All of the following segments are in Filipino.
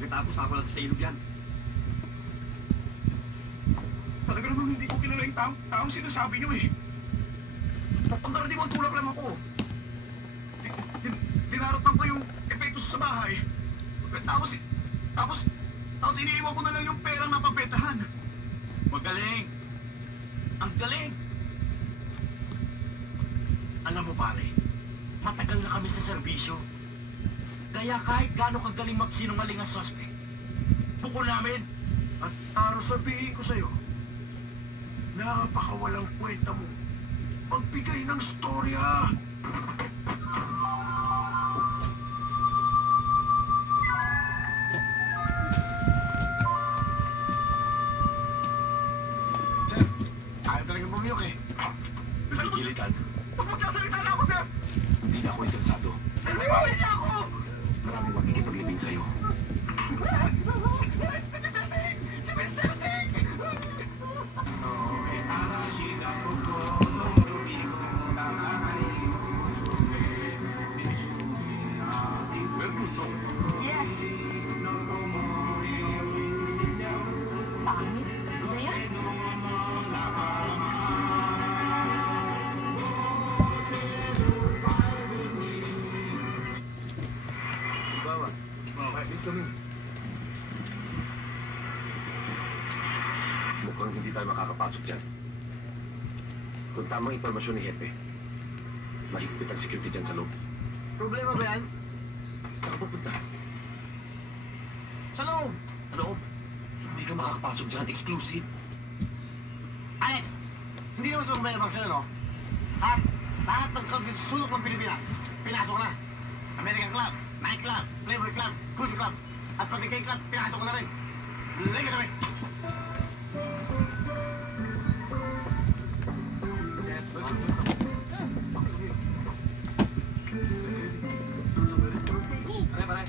Pagkatapos ako lang sa ilog yan. Talaga naman hindi ko kilala yung taong sinasabi niyo eh. Pagkarating mo ang tulak lang ako. Dinarating ko yung epekto sa bahay. Tapos iniiwan ko na lang yung perang napagbentahan. Magaling. Ang galing. Alam mo pare, matagal na kami sa serbisyo. Kaya kahit gaano kagaling magsinungaling ang suspect, bukol namin. At para sabihin ko sa'yo, napakawalang kwenta mo. Magbigay ng storya. Sir, ayaw talagang bumiyok eh. Gigilitan. Magsasalita na ako, sir! Hindi na ako interesado. Sir, sigawan niya ako! Maraming makikipaglibing sa'yo. Si Mr. Singh! Yes. Pangit na yan. Mukhang hindi tayo makakapasok dyan. Kung tamang impormasyon ni Hepe, mahigpit ang security dyan sa loob. Problema ba yan? Saan ka pupunta? Sa loob! Sa loob? Hindi ka makakapasok dyan. Exclusive. Alex! Hindi naman sa mamayabang sa'yo, no? Ha? Lahat ng club dito sulok ng Pilipinas. Pinasok na. American Club, Night Club, Playboy Club, Country Club. At pati gay club, pinasok ko na rin. Liga kami! Pare.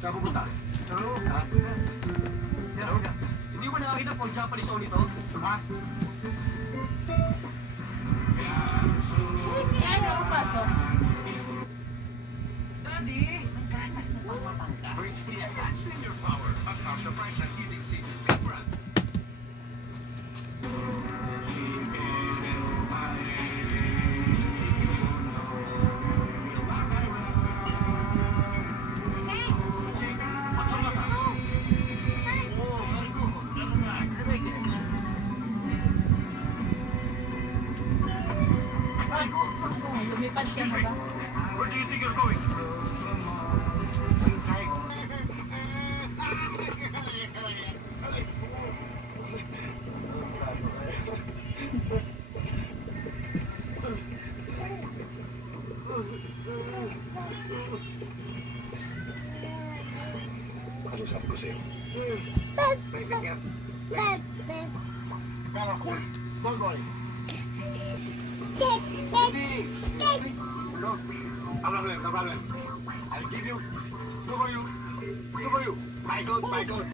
Saan ka pupunta? Sa loob. Ha? Hindi mo nakakita po Japanese only to? Ha? Ano ang pasok? Daddy! Ang ganas na pangmatangka. Bridge the advance in your power. At half the price ng leading senior big brand. Lumipas ka na ba? Where do you think you're going? Inside. Ano sabi ko sa'yo? Don't worry. No problem, no problem. I'll give you. Two for you. Two for you. My God, my God.